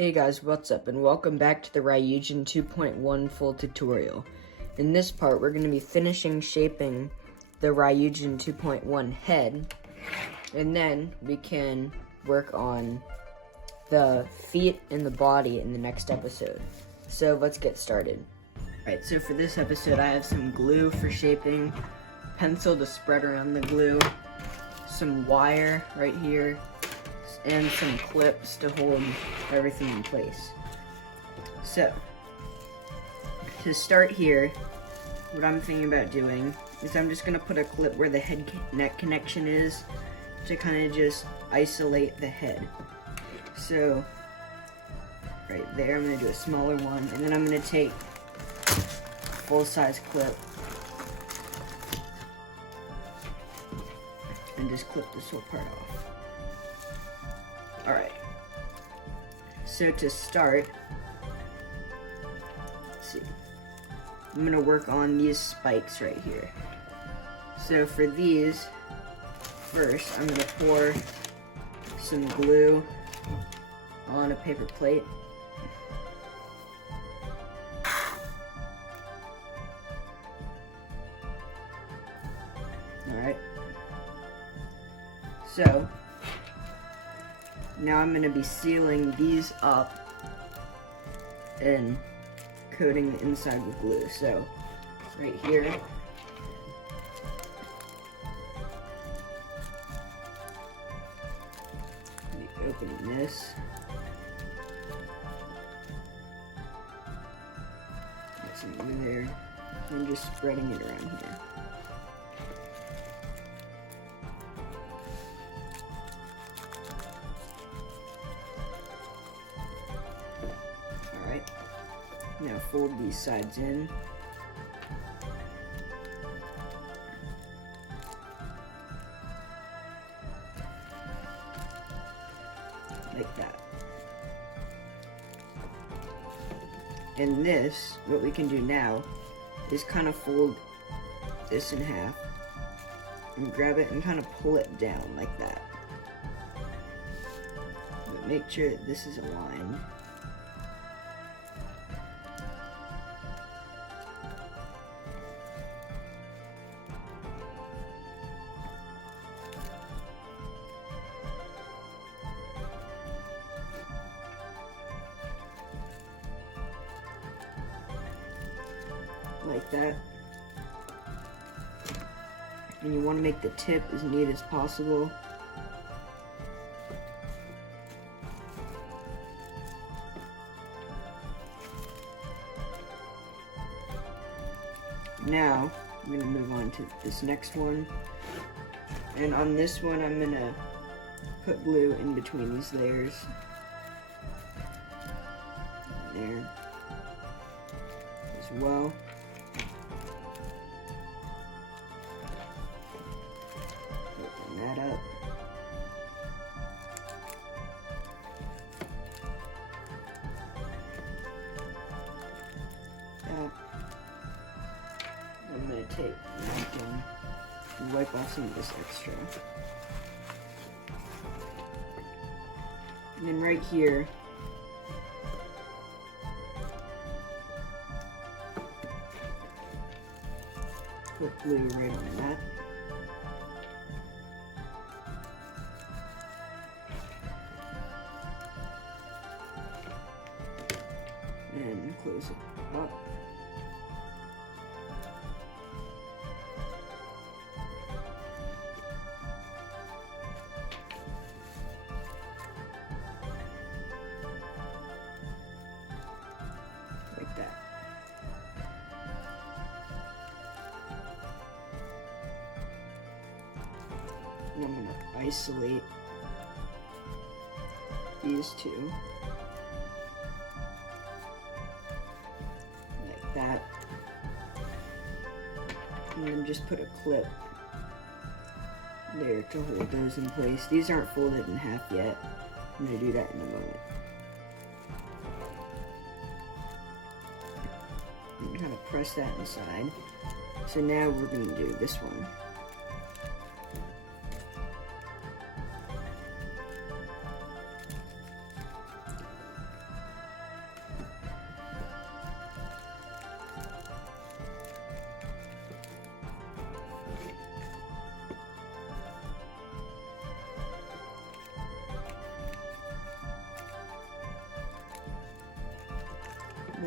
Hey guys, what's up, and welcome back to the Ryujin 2.1 full tutorial. In this part, we're going to be finishing shaping the Ryujin 2.1 head, and then we can work on the feet and the body in the next episode. So let's get started. Alright, so for this episode, I have some glue for shaping, pencil to spread around the glue, some wire right here, and some clips to hold everything in place. So, to start here, what I'm thinking about doing is I'm just going to put a clip where the head-neck connection is to kind of just isolate the head. So, right there, I'm going to do a smaller one, and then I'm going to take a full-size clip and just clip this whole part off. Alright, so to start, let's see, I'm going to work on these spikes right here. So for these, first I'm going to pour some glue on a paper plate. Alright, so now I'm going to be sealing these up and coating the inside with glue. So, right here, let me open this. Get some glue there, and just spreading it around here. Now fold these sides in. Like that. And this, what we can do now, is kind of fold this in half and grab it and kind of pull it down like that. But make sure that this is aligned. Like that. And you want to make the tip as neat as possible. Now, I'm going to move on to this next one. And on this one, I'm going to put glue in between these layers. There. As well. Open that up. I'm going to take a napkin and wipe off some of this extra. And then right here, put glue right on that. And close it up. Like that. And I'm going to isolate these two. Like that. And then just put a clip there to hold those in place. These aren't folded in half yet. I'm going to do that in a moment. And kind of press that inside. So now we're going to do this one.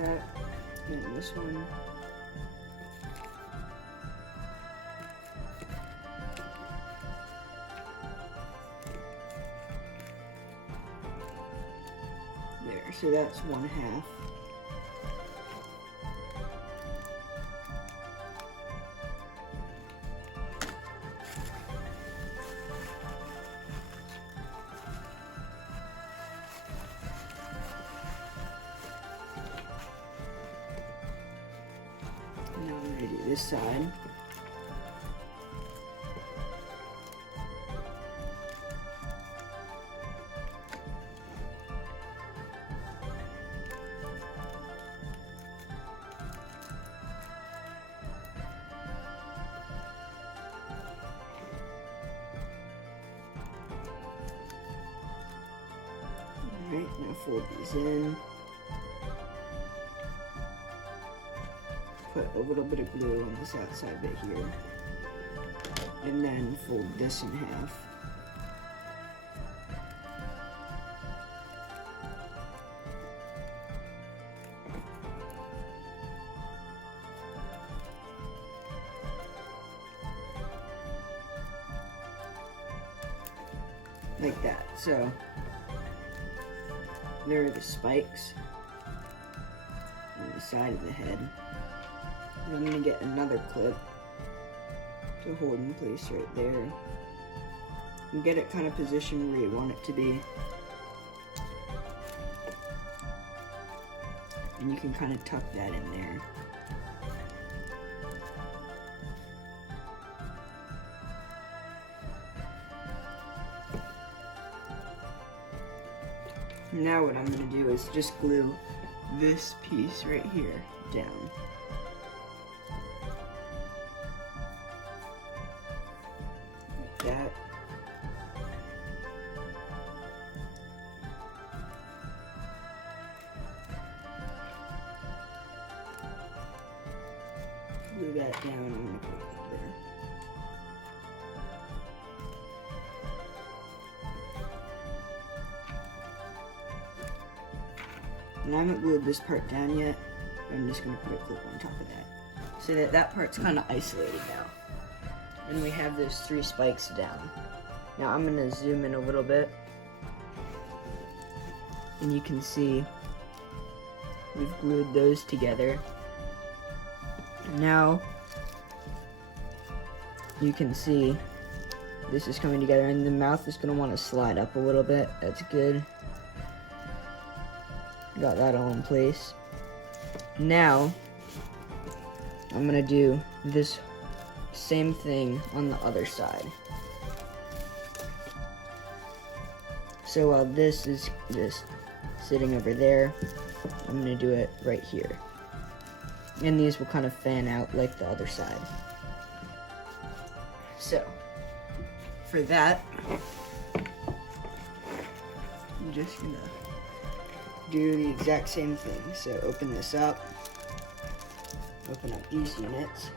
that. And this one. There, so that's 1/2. Now I'm going to do this side. Alright, now fold these in. Put a little bit of glue on this outside bit here. And then fold this in half. Like that. So there are the spikes on the side of the head. And I'm going to get another clip to hold in place right there. And get it kind of positioned where you want it to be. And you can kind of tuck that in there. Now what I'm going to do is just glue this piece right here down. Like that. Glue that down and I'm going to put it there. And I haven't glued this part down yet. I'm just going to put a clip on top of that. So that that part's kind of isolated now. And we have those 3 spikes down. Now I'm going to zoom in a little bit. And you can see we've glued those together. Now you can see this is coming together and the mouth is going to want to slide up a little bit. That's good. Got that all in place. Now, I'm gonna do this same thing on the other side. So while this is just sitting over there, I'm gonna do it right here. And these will kind of fan out like the other side. So, for that, I'm just gonna do the exact same thing. So open this up, open up these units,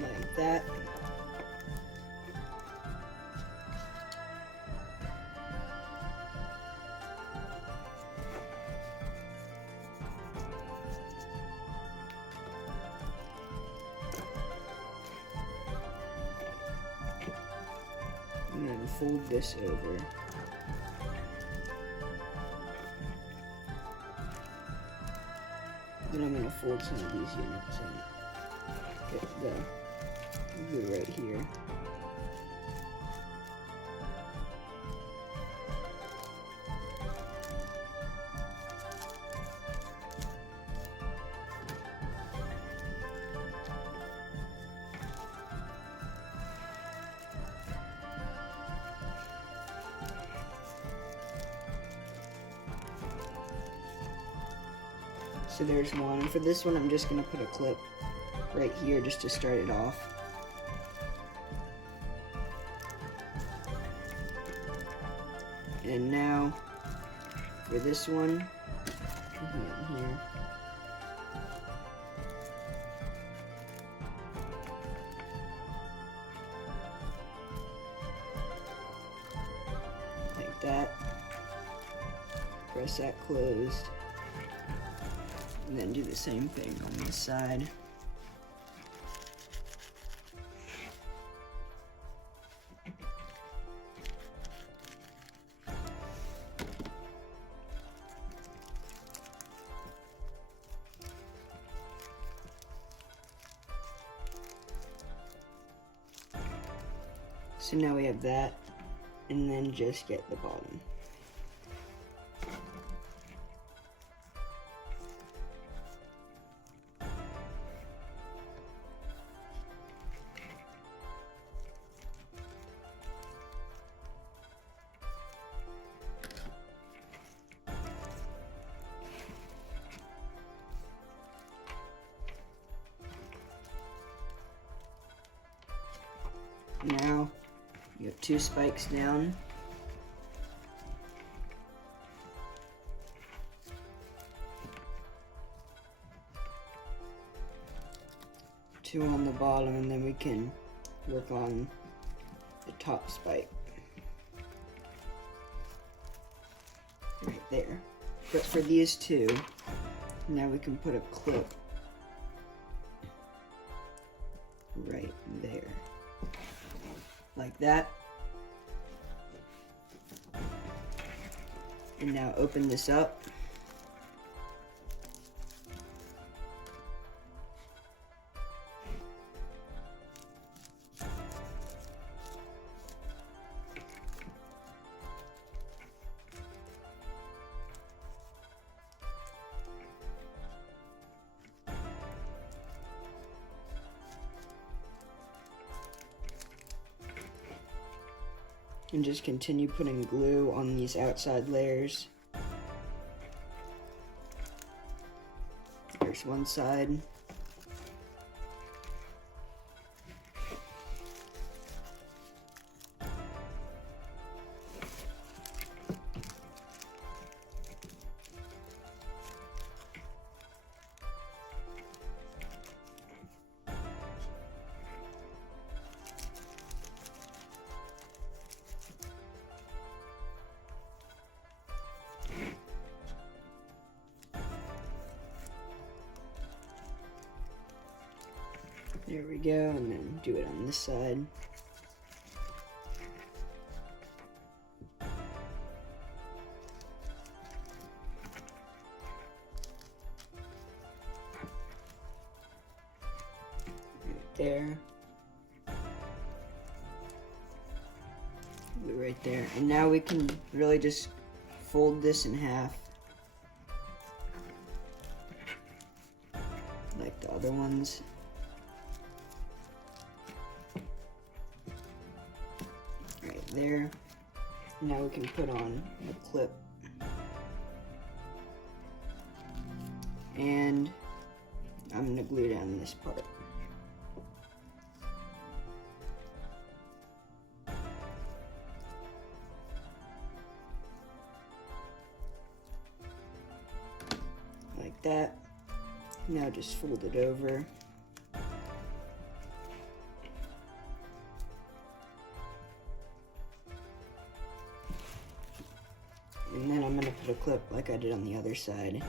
like that. And then fold this over. Then I'm going to fold some of these units and get the glue right here. So there's one. And for this one, I'm just going to put a clip right here just to start it off. And now for this one, here. Like that. Press that closed. And then do the same thing on this side. So now we have that, and then just get the bottom. Now you have 2 spikes down. Two on the bottom, and then we can work on the top spike. Right there. But for these 2, now we can put a clip right there. Like that. And now open this up. And just continue putting glue on these outside layers. There's one side. There we go, and then do it on this side. Right there. Right there. And now we can really just fold this in half. Like the other ones. There. Now we can put on the clip. And I'm going to glue down this part. Like that. Now just fold it over. And then I'm going to put a clip like I did on the other side,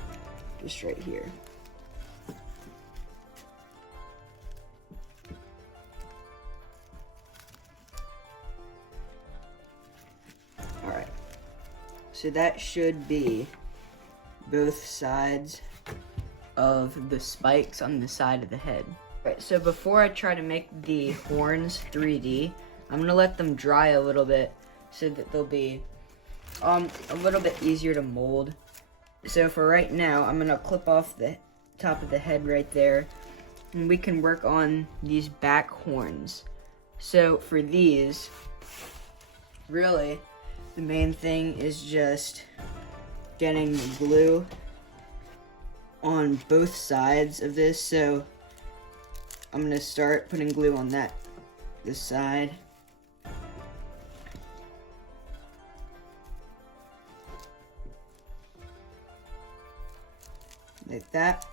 just right here. Alright, so that should be both sides of the spikes on the side of the head. Alright, so before I try to make the horns 3D, I'm going to let them dry a little bit so that they'll be a little bit easier to mold. So for right now, I'm gonna clip off the top of the head right there, and we can work on these back horns. So for these, really, the main thing is just getting the glue on both sides of this. So I'm gonna start putting glue on this side. like that.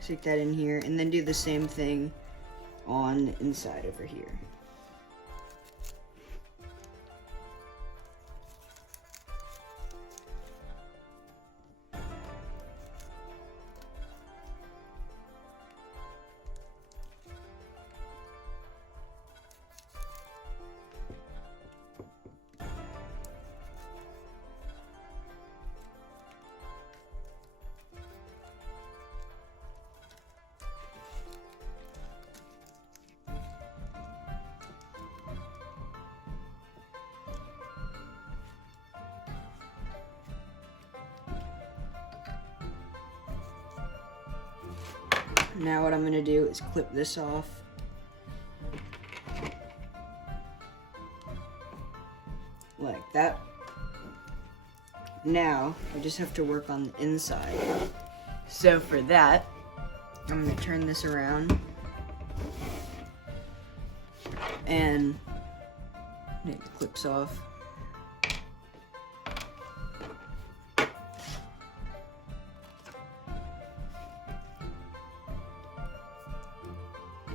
Stick that in here, and then do the same thing on the inside over here. Now what I'm gonna do is clip this off. Like that. Now, I just have to work on the inside. So for that, I'm gonna turn this around and take the clips off.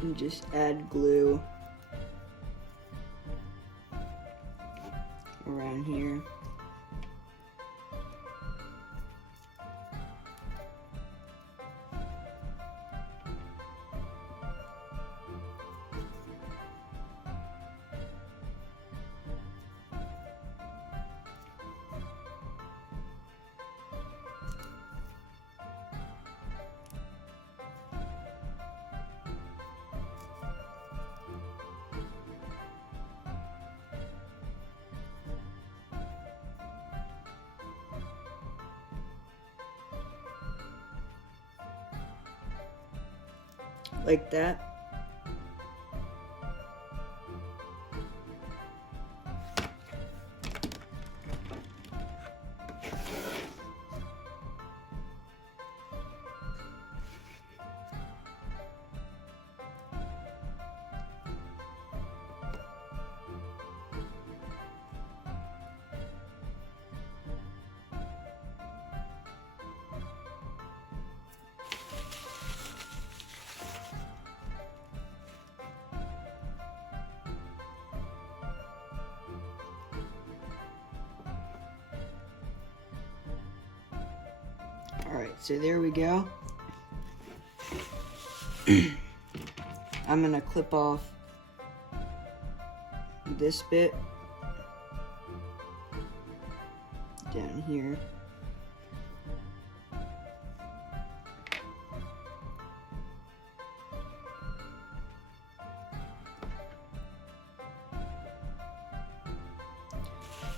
And just add glue around here. Like that. Alright, so there we go. I'm gonna clip off this bit down here.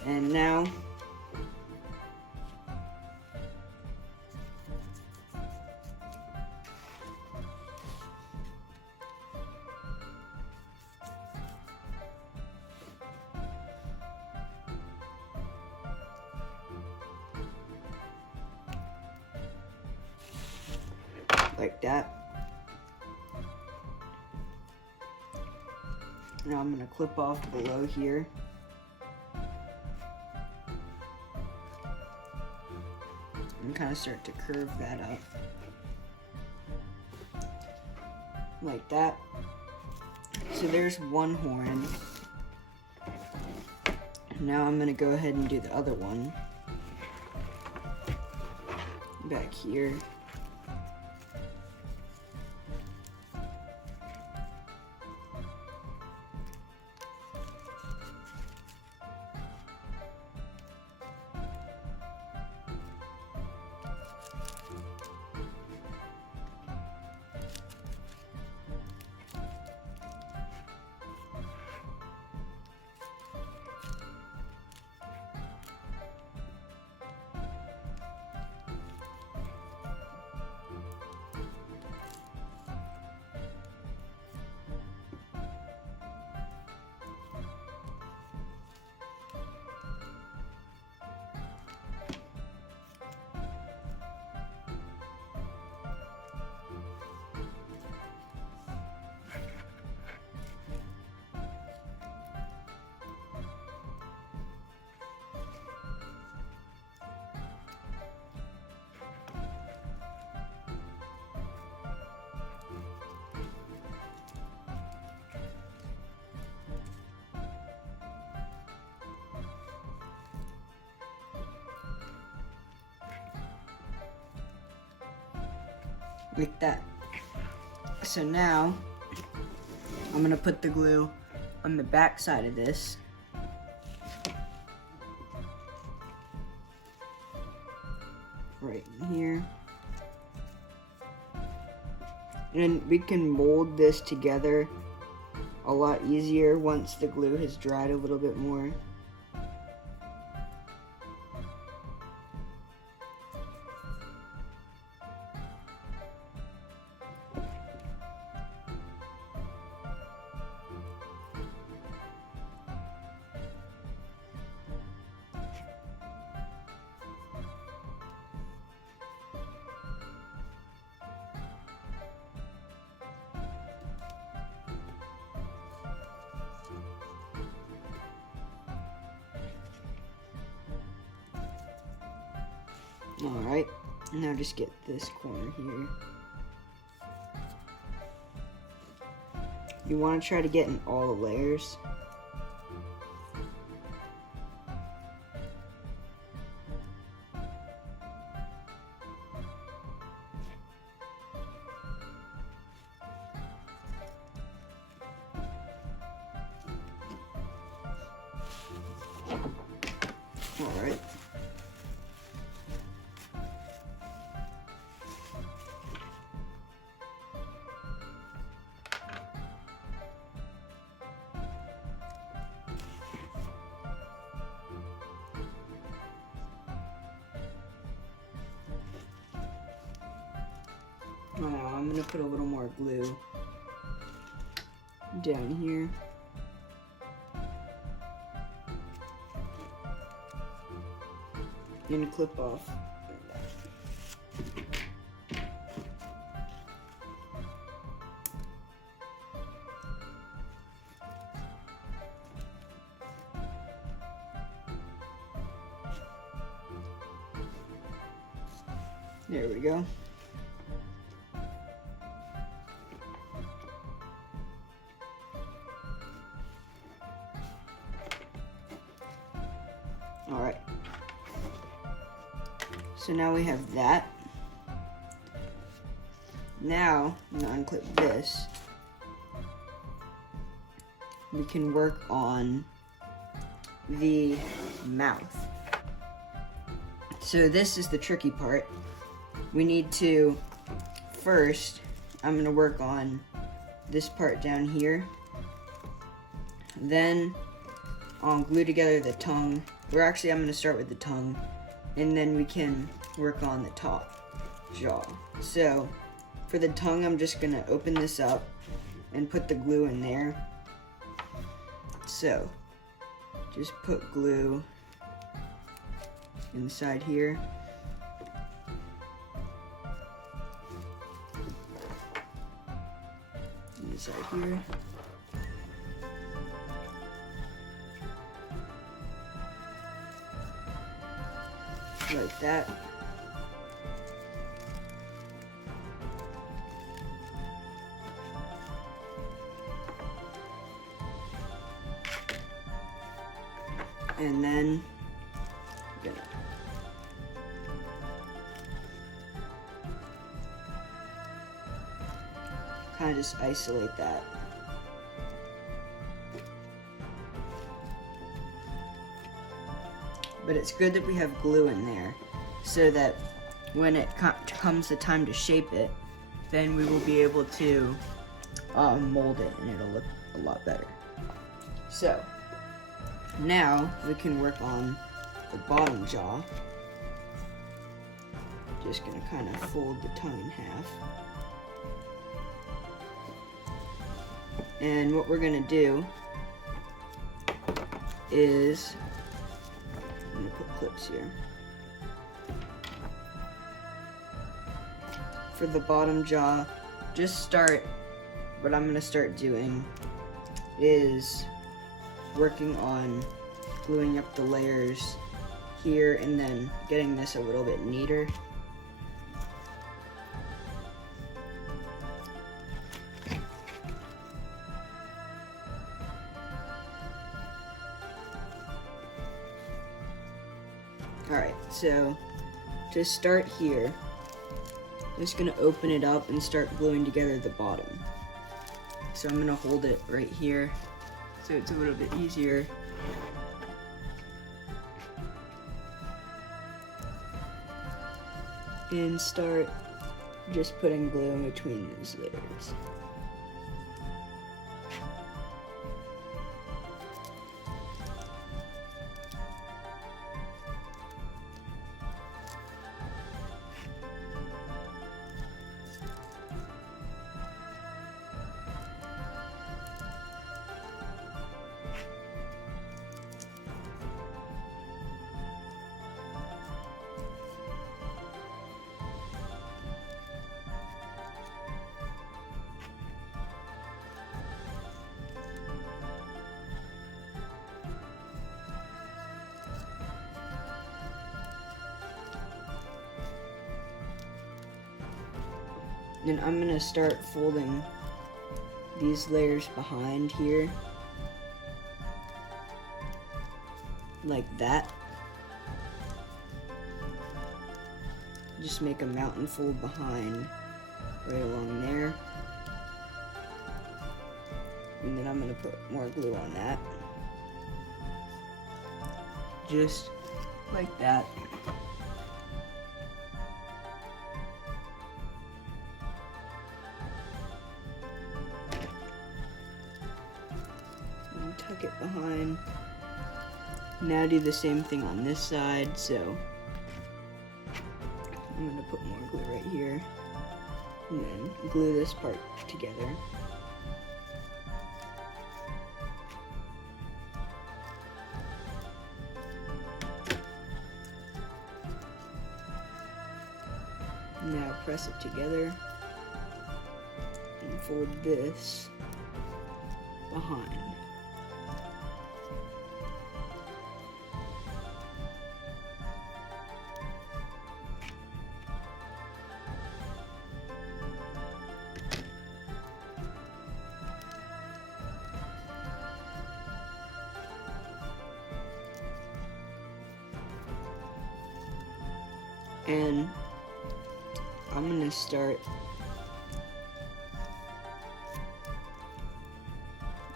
And now like that. Now I'm going to clip off below here. And kind of start to curve that up. Like that. So there's one horn. Now I'm going to go ahead and do the other one. Back here. like that. So now I'm gonna put the glue on the back side of this. Right in here. And we can mold this together a lot easier once the glue has dried a little bit more. Alright, now just get this corner here. You want to try to get in all the layers. Alright. I'm gonna put a little more glue down here. And clip off. There we go. Alright. So now we have that. Now, I'm going to unclip this. We can work on the mouth. So this is the tricky part. We need to, first, I'm going to work on this part down here. Then, I'll glue together the tongue. I'm going to start with the tongue. And then we can work on the top jaw. So, for the tongue, I'm just going to open this up and put the glue in there. So, just put glue inside here. Inside here. Like that. And then I'm gonna kind of just isolate that. But it's good that we have glue in there so that when it comes the time to shape it, then we will be able to mold it and it'll look a lot better. So now we can work on the bottom jaw. Just gonna kind of fold the tongue in half. And what we're gonna do is, I'm gonna put clips here. For the bottom jaw, what I'm gonna start doing is working on gluing up the layers here and then getting this a little bit neater. Alright, so to start here, just gonna open it up and start gluing together the bottom. So I'm gonna hold it right here so it's a little bit easier. And start just putting glue in between those layers. And I'm gonna start folding these layers behind here, like that. Just make a mountain fold behind, right along there. And then I'm gonna put more glue on that. Just like that. Tuck it behind. Now do the same thing on this side, so I'm gonna put more glue right here and then glue this part together. Now press it together and fold this behind. And I'm gonna start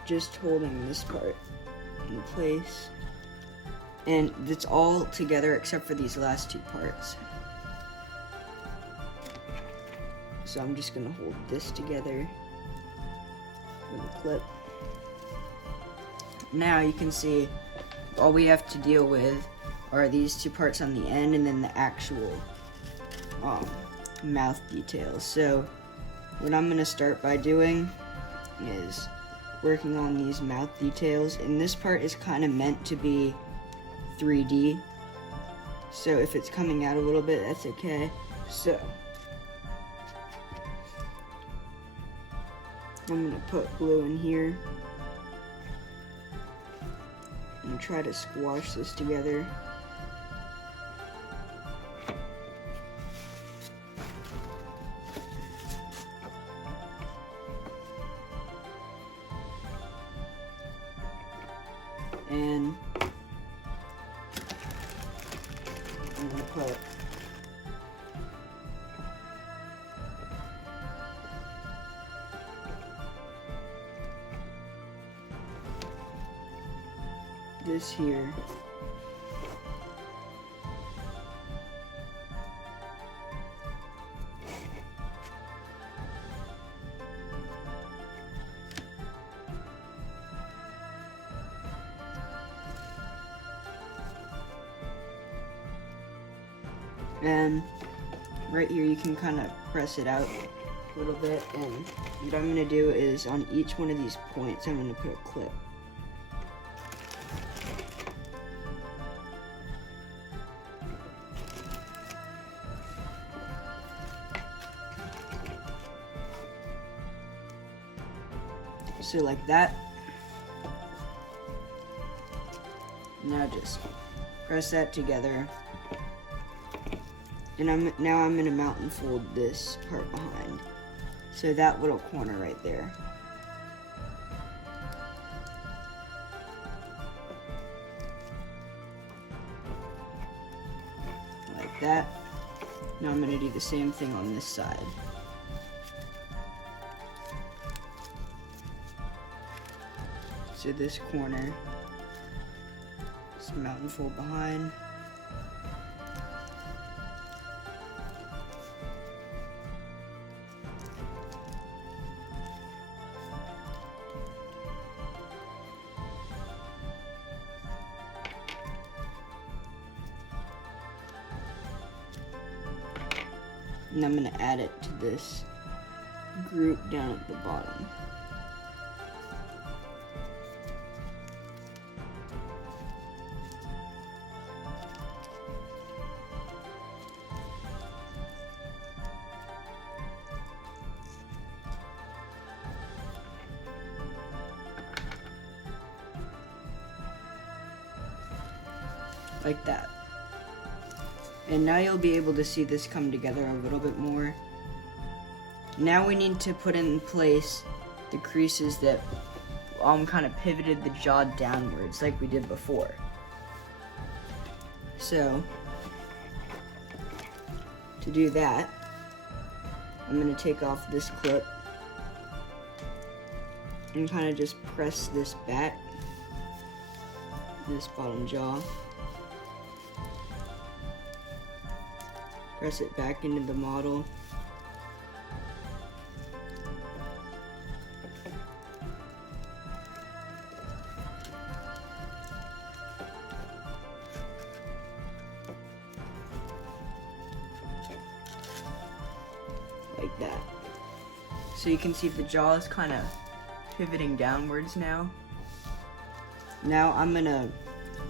just holding this part in place, and it's all together except for these last two parts. So I'm just gonna hold this together with a clip. Now you can see all we have to deal with are these two parts on the end and then the actual mouth details. So what I'm gonna start by doing is working on these mouth details, and this part is kind of meant to be 3D, so if it's coming out a little bit, that's okay. So I'm gonna put glue in here and try to squash this together. And I'm gonna put this here. And right here you can kind of press it out a little bit, and what I'm going to do is on each one of these points I'm going to put a clip. So like that. Now just press that together. And now I'm gonna mountain fold this part behind. So that little corner right there. Like that. Now I'm going to do the same thing on this side. So this corner, this mountain fold behind. And I'm going to add it to this group down at the bottom. Like that. And now you'll be able to see this come together a little bit more. Now we need to put in place the creases that kind of pivoted the jaw downwards like we did before. So, to do that, I'm going to take off this clip and kind of just press this back, this bottom jaw. Press it back into the model. Like that. So you can see the jaw is kind of pivoting downwards now. Now I'm gonna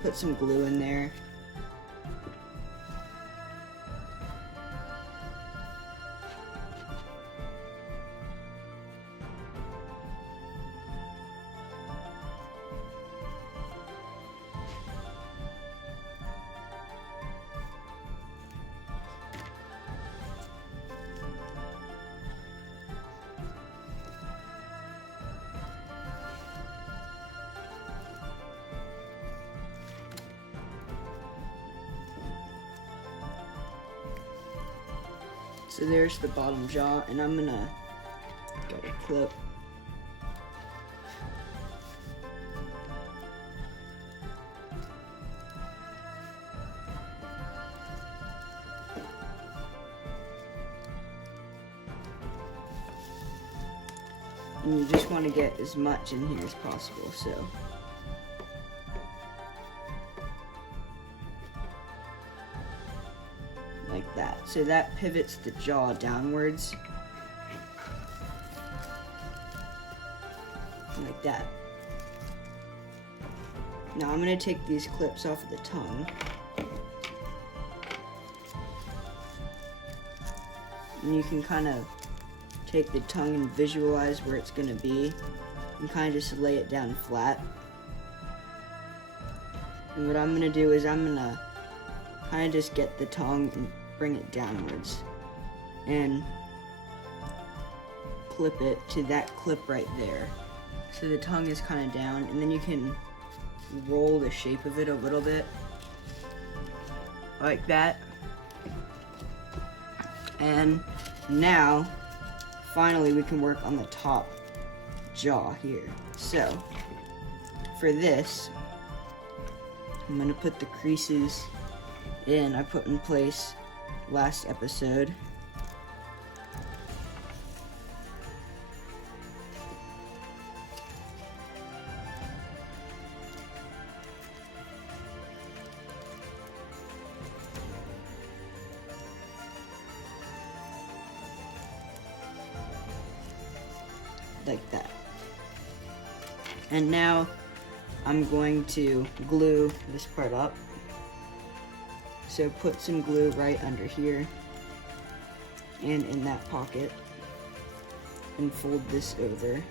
put some glue in there. So there's the bottom jaw, and I'm gonna get a clip. And you just want to get as much in here as possible, so. Like that. So that pivots the jaw downwards. Like that. Now I'm going to take these clips off of the tongue. And you can kind of take the tongue and visualize where it's going to be. And kind of just lay it down flat. And what I'm going to do is I'm going to kind of just get the tongue and bring it downwards and clip it to that clip right there. So the tongue is kind of down, and then you can roll the shape of it a little bit like that. And now finally we can work on the top jaw here. So for this, I'm going to put the creases in I put in place last episode. Like that. And now I'm going to glue this part up. So put some glue right under here and in that pocket and fold this over.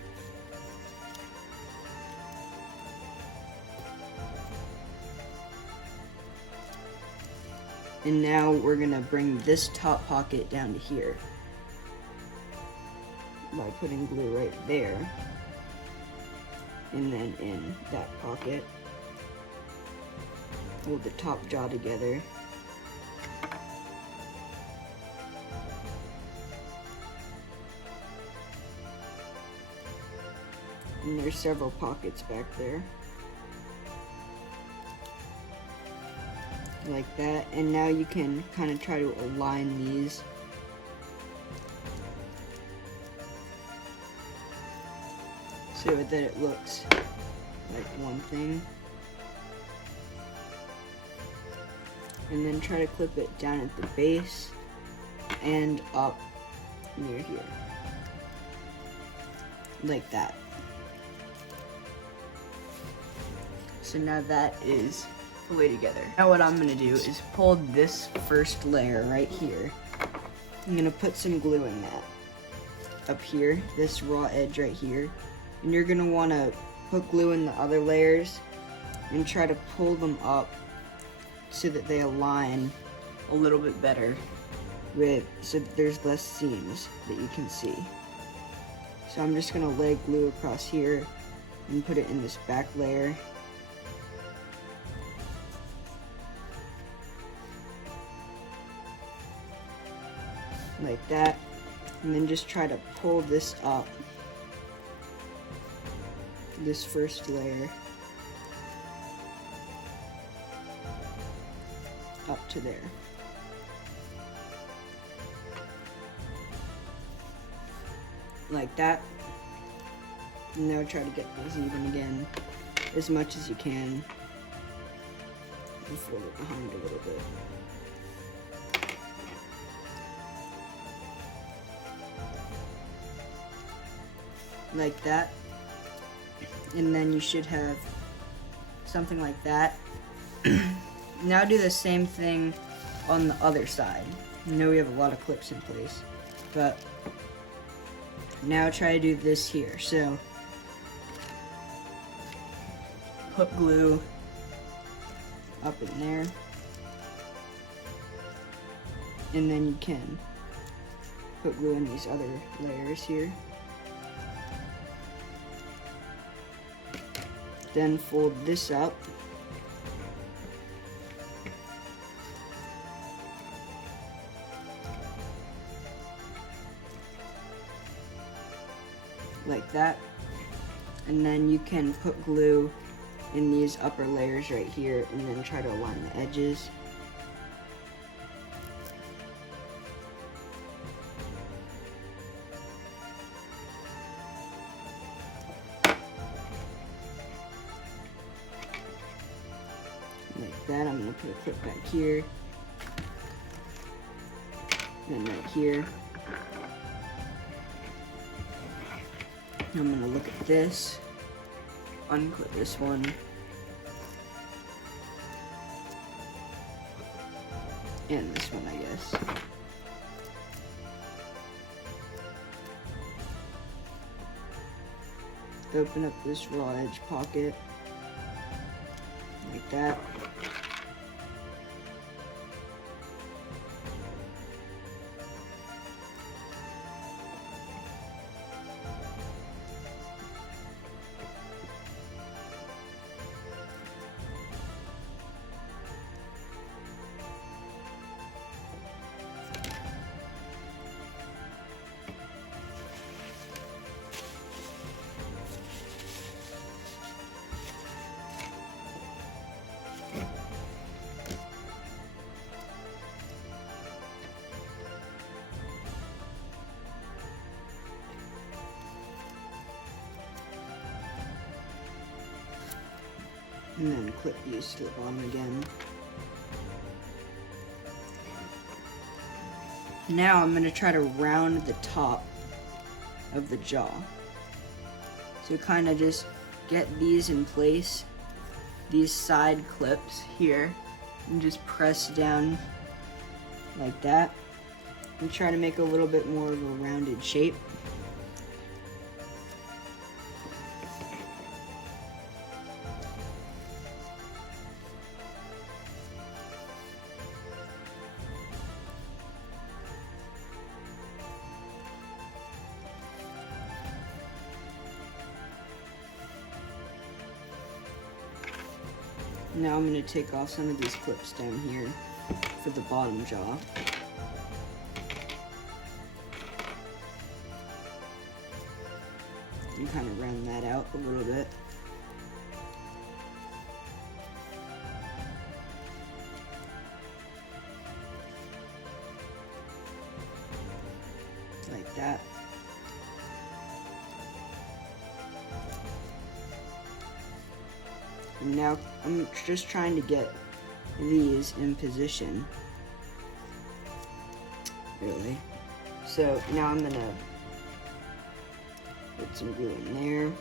And now we're gonna bring this top pocket down to here by putting glue right there and then in that pocket. Hold the top jaw together. And there's several pockets back there. Like that. And now you can kind of try to align these. So that it looks like one thing. And then try to clip it down at the base and up near here. Like that. So now that is fully together. Now what I'm gonna do is pull this first layer right here. I'm gonna put some glue in that. Up here, this raw edge right here. And you're gonna wanna put glue in the other layers and try to pull them up so that they align a little bit better so that there's less seams that you can see. So I'm just gonna lay glue across here and put it in this back layer. Like that. And then just try to pull this up. This first layer. Up to there. Like that. And now try to get those even again as much as you can. And fold it behind a little bit. Like that. And then you should have something like that. Now do the same thing on the other side. I know we have a lot of clips in place, but now try to do this here. So put glue up in there, and then you can put glue in these other layers here. Then fold this up. Like that. And then you can put glue in these upper layers right here and then try to align the edges. Like that. I'm going to put a clip back here. Then right here. I'm going to look at this. Unclip this one. And this one, I guess. Open up this raw edge pocket. Like that. And then clip these to the bottom again. Now I'm going to try to round the top of the jaw. So kind of just get these in place, these side clips here, and just press down like that. And try to make a little bit more of a rounded shape. Now I'm going to take off some of these clips down here for the bottom jaw. And kind of round that out a little bit. Like that. And now I'm just trying to get these in position, really. So now I'm gonna put some glue in there.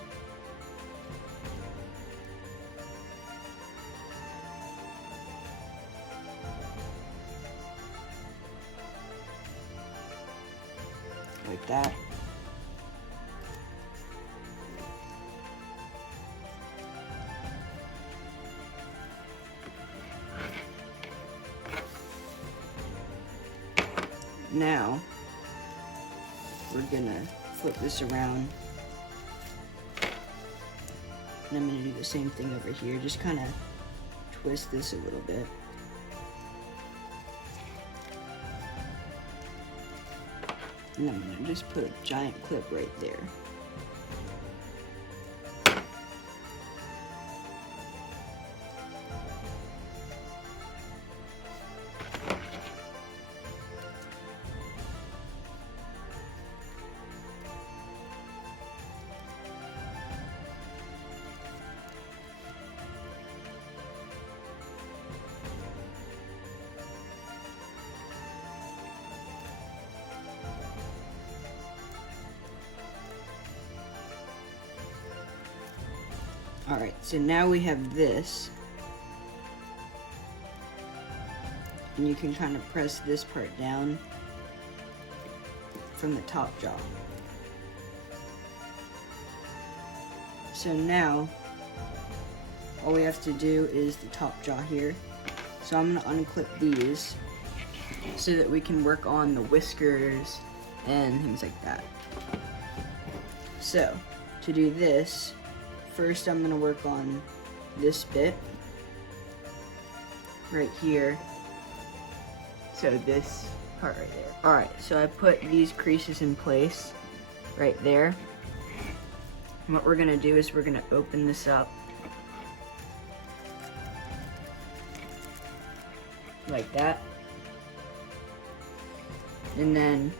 Like that. Now, we're gonna flip this around. And I'm gonna do the same thing over here. Just kind of twist this a little bit. And I'm gonna just put a giant clip right there. Alright, so now we have this. And you can kind of press this part down from the top jaw. So now, all we have to do is the top jaw here. So I'm going to unclip these so that we can work on the whiskers and things like that. So, to do this, first I'm going to work on this bit right here. So this part right there. Alright, so I put these creases in place right there. And what we're going to do is we're going to open this up like that. And then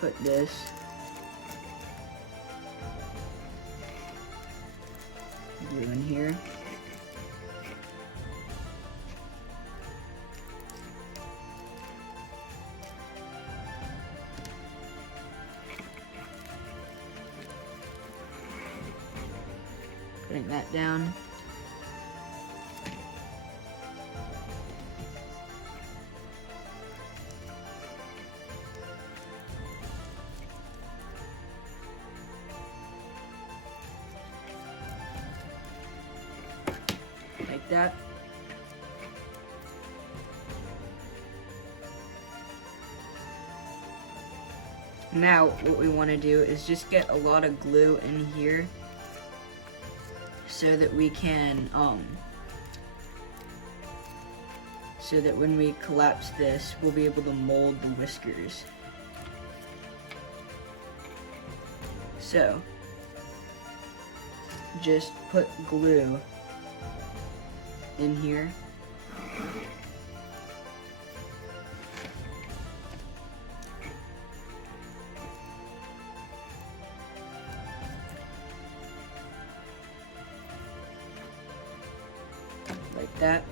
put this glue in here. Putting that down. Like that. Now what we want to do is just get a lot of glue in here so that we can so that when we collapse this, we'll be able to mold the whiskers. So just put glue in here. Like that.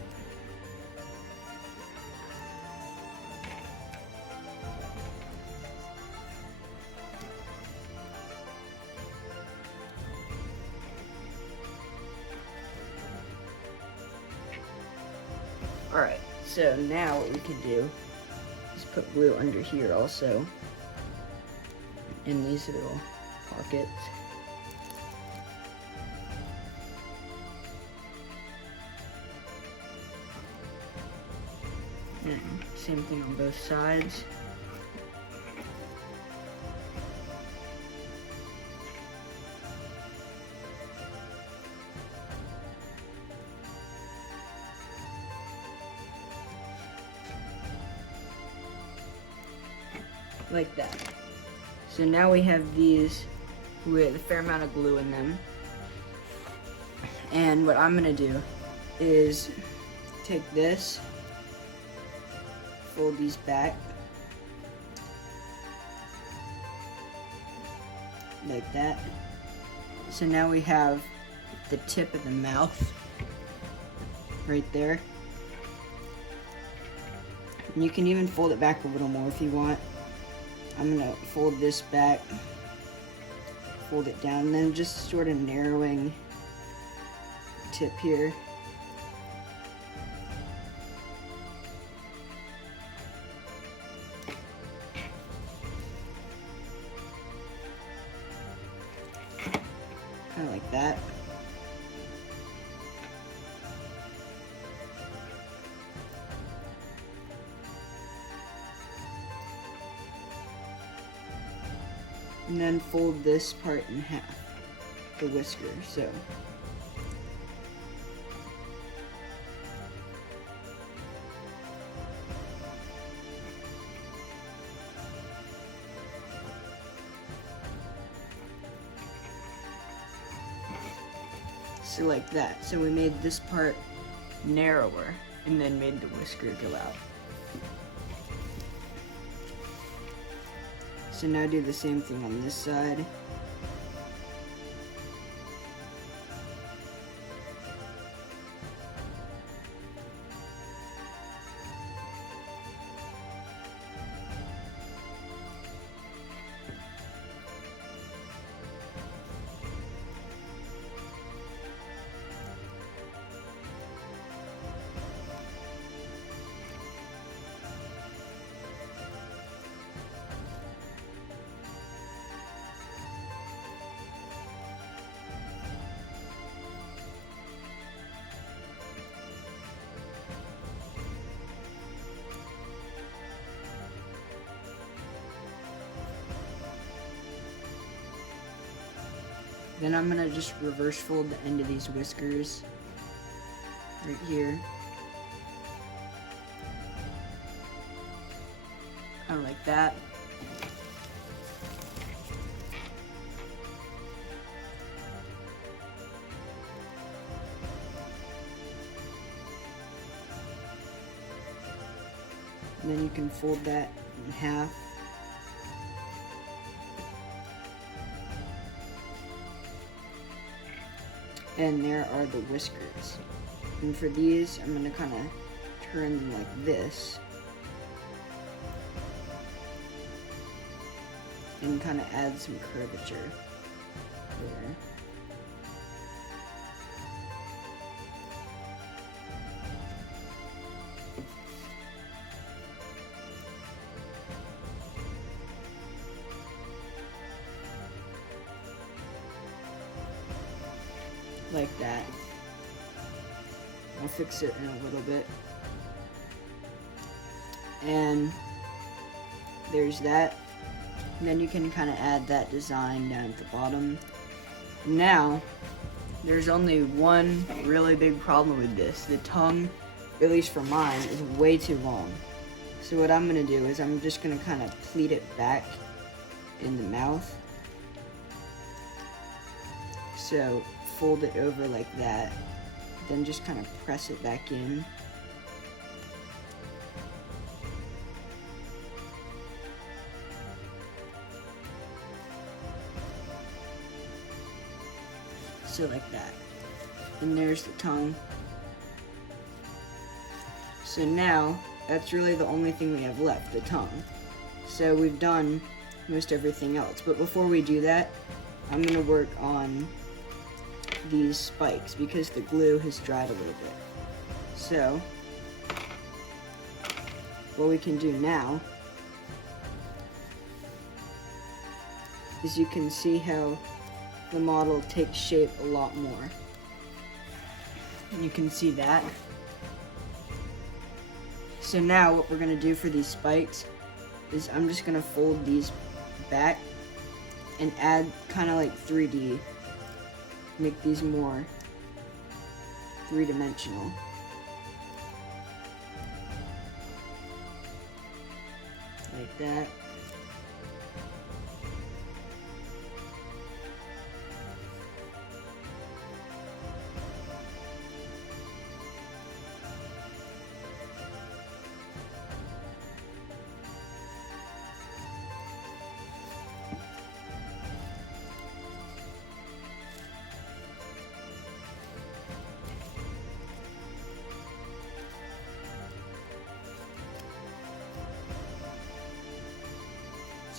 Alright, so now what we can do is put glue under here also, in these little pockets. And same thing on both sides. Like that. So now we have these with a fair amount of glue in them. And what I'm gonna do is take this, fold these back like that. So now we have the tip of the mouth right there. And you can even fold it back a little more if you want. I'm gonna fold this back, fold it down, and then just sort of narrowing the tip here. Kind of like that. And then fold this part in half, the whisker, so. So like that. So we made this part narrower and then made the whisker go out. So now do the same thing on this side. Then I'm gonna just reverse fold the end of these whiskers right here. Kind of like that. And then you can fold that in half. And there are the whiskers. And for these, I'm gonna kind of turn them like this. And kind of add some curvature there. Like that. I'll fix it in a little bit. And there's that. And then you can kind of add that design down at the bottom. Now, there's only one really big problem with this. The tongue, at least for mine, is way too long. So what I'm gonna do is I'm just gonna kind of pleat it back in the mouth. So fold it over like that, then just kind of press it back in. So like that. And there's the tongue. So now, that's really the only thing we have left, the tongue. So we've done most everything else. But before we do that, I'm gonna work on these spikes because the glue has dried a little bit. So what we can do now is you can see how the model takes shape a lot more. And you can see that. So now what we're gonna do for these spikes is I'm just gonna fold these back and add kind of like 3D. Make these more three-dimensional. Like that.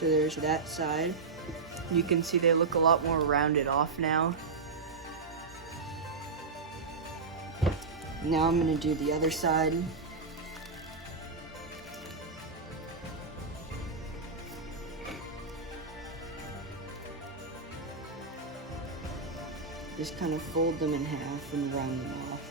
So there's that side. You can see they look a lot more rounded off now. Now I'm gonna do the other side. Just kind of fold them in half and round them off.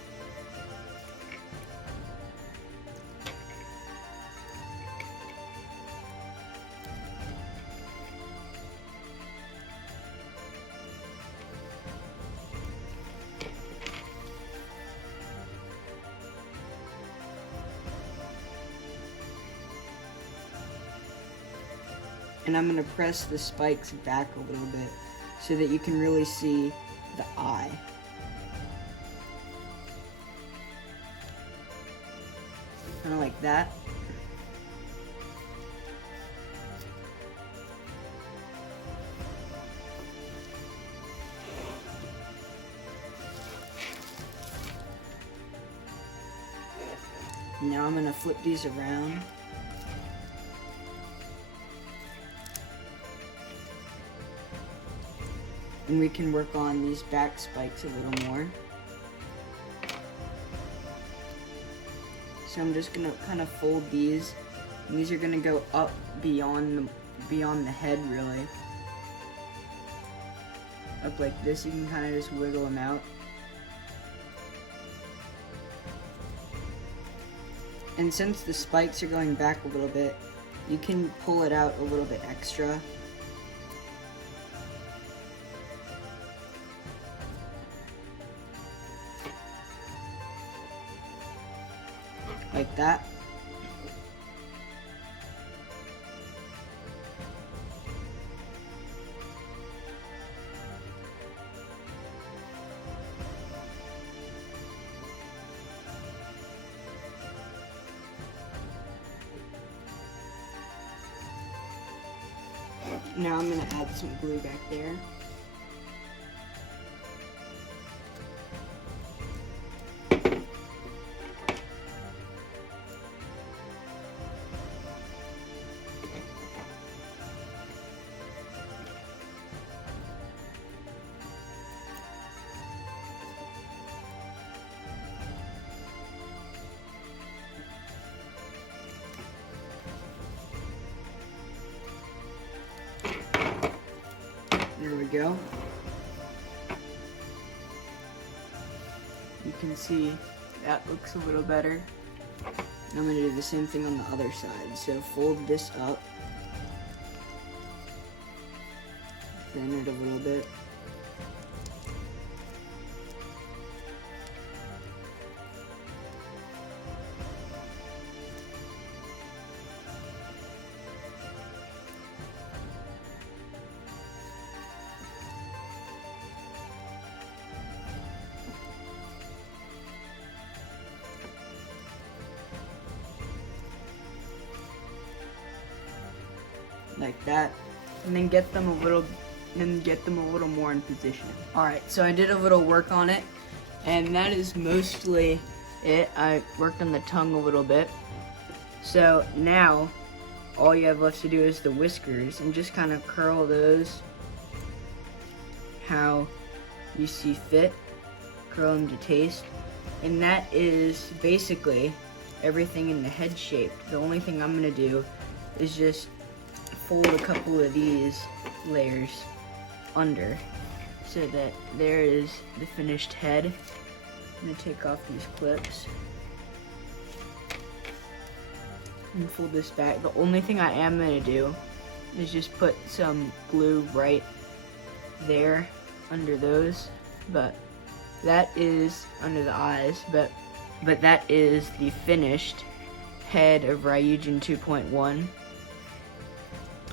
And I'm gonna press the spikes back a little bit so that you can really see the eye. Kind of like that. Now I'm gonna flip these around. And we can work on these back spikes a little more. So I'm just gonna kind of fold these, and these are gonna go up beyond the head, really. Up like this, you can kind of just wiggle them out. And since the spikes are going back a little bit, you can pull it out a little bit extra. Like that. Now I'm going to add some glue back there. There we go. You can see that looks a little better. I'm going to do the same thing on the other side. So fold this up, thin it a little bit. Like that, and then get them a little more in position. Alright, so I did a little work on it, and that is mostly it. I worked on the tongue a little bit. So now all you have left to do is the whiskers, and just kind of curl those how you see fit, curl them to taste, and that is basically everything in the head shape. The only thing I'm going to do is just fold a couple of these layers under so that there is the finished head. I'm going to take off these clips and fold this back. The only thing I am going to do is just put some glue right there under those, but that is under the eyes, but that is the finished head of Ryujin 2.1.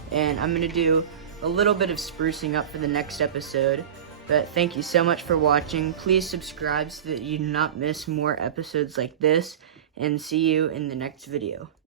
And I'm going to do a little bit of sprucing up for the next episode. But thank you so much for watching. Please subscribe so that you do not miss more episodes like this. And see you in the next video.